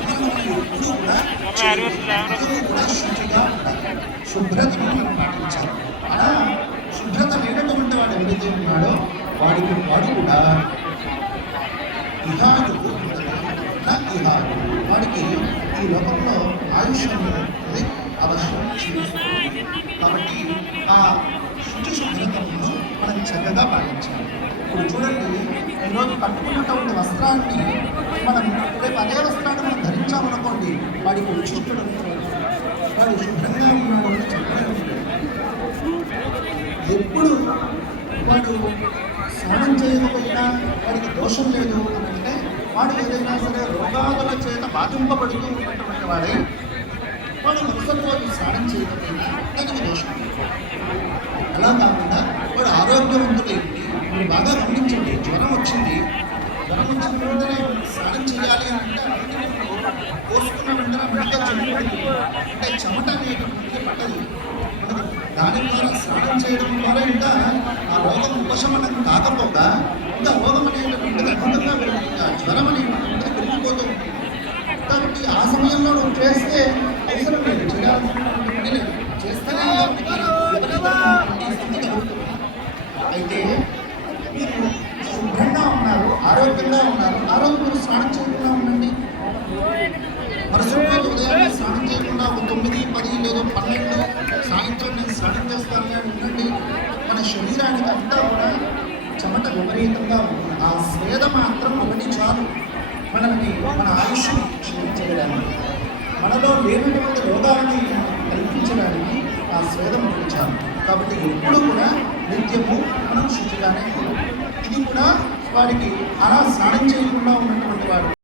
ఎప్పుడు కూడా శుచిగా శుభ్రతను మనం పాటించాలి. అలా శుభ్రత లేనటువంటి వాడు ఎవరైతే ఉన్నాడో వాడు కూడా ఇహాడు ఇహాడు వాడికి ఈ లోకంలో ఆయుష్ అనేది అవసరం క్షీణిస్తుంది. కాబట్టి ఆ శుచి శుభ్రతను మనం చక్కగా పాటించాలి. ఇప్పుడు చూడండి, ఈరోజు కట్టుకున్నటువంటి వస్త్రాన్ని మనం రేపు అదే వస్త్రాన్ని మనం ధరించామనుకోండి, వాడికి ఉచితుడు వాడు శుభ్రంగా ఉన్నాడు చక్కగా ఉంటాడు. ఎప్పుడు వాడు స్నానం చేయకపోయినా వాడికి దోషం లేదు అని అంటే వాడు ఏదైనా సరే రోగాదుల చేత బాధింపబడుతూ ఉన్నటువంటి వాడే వాడు మరుసటి రోజు స్నానం చేయకపోయినా దానికి దోషం లేదు. అలా కాకుండా వాడు ఆరోగ్యవంతుడై మీరు బాగా గమనించండి, జ్వరం వచ్చిన వెంటనే స్నానం చేయాలి అంటే పోసుకున్న వెంటనే అన్నిగా చెమటది, అంటే చెమట అనేటువంటిది పట్టదు మనకి. దాని ద్వారా స్నానం చేయడం ద్వారా ఇంకా ఆ రోగం ఉపశమనం కాకపోగా ఇంకా రోగం అనేటువంటిది అధికంగా పెరుగుతుంది, ఆ జ్వరం అనేటువంటిది పెరిగిపోతూ ఉంటుంది. కాబట్టి ఆ సమయంలో నువ్వు చేస్తే అవసరం లేదు, చేయాల్సినటువంటి లేదు, చేస్తేనే స్థితి కలుగుతుంది. అయితే మీరు శుభ్రంగా ఉన్నారు, ఆరోగ్యంగా ఉన్నారు, ఆ రోజు మీరు స్నానం చేయకుండా ఉండండి. మరుసటి రోజు ఉదయాన్నే స్నానం చేయకుండా ఒక 9, 10 లేదా 12 సాయంత్రం నేను స్నానం చేస్తాను అని ఉండండి. మన శరీరానికి అంతా కూడా చెమట విపరీతంగా ఉంటుంది. ఆ స్వేద మాత్రం ఒకటి చాలు మనల్ని మన ఆయుష్ని క్షీణించడానికి, మనలో లేనటువంటి రోగాలని కల్పించడానికి ఆ స్వేదం ఒకటి చాలు. కాబట్టి ఎప్పుడు కూడా నిత్యము మనం శుచిగానే. ఇది కూడా వాడికి అలా స్నానం చేయకుండా ఉన్నటువంటి వాడు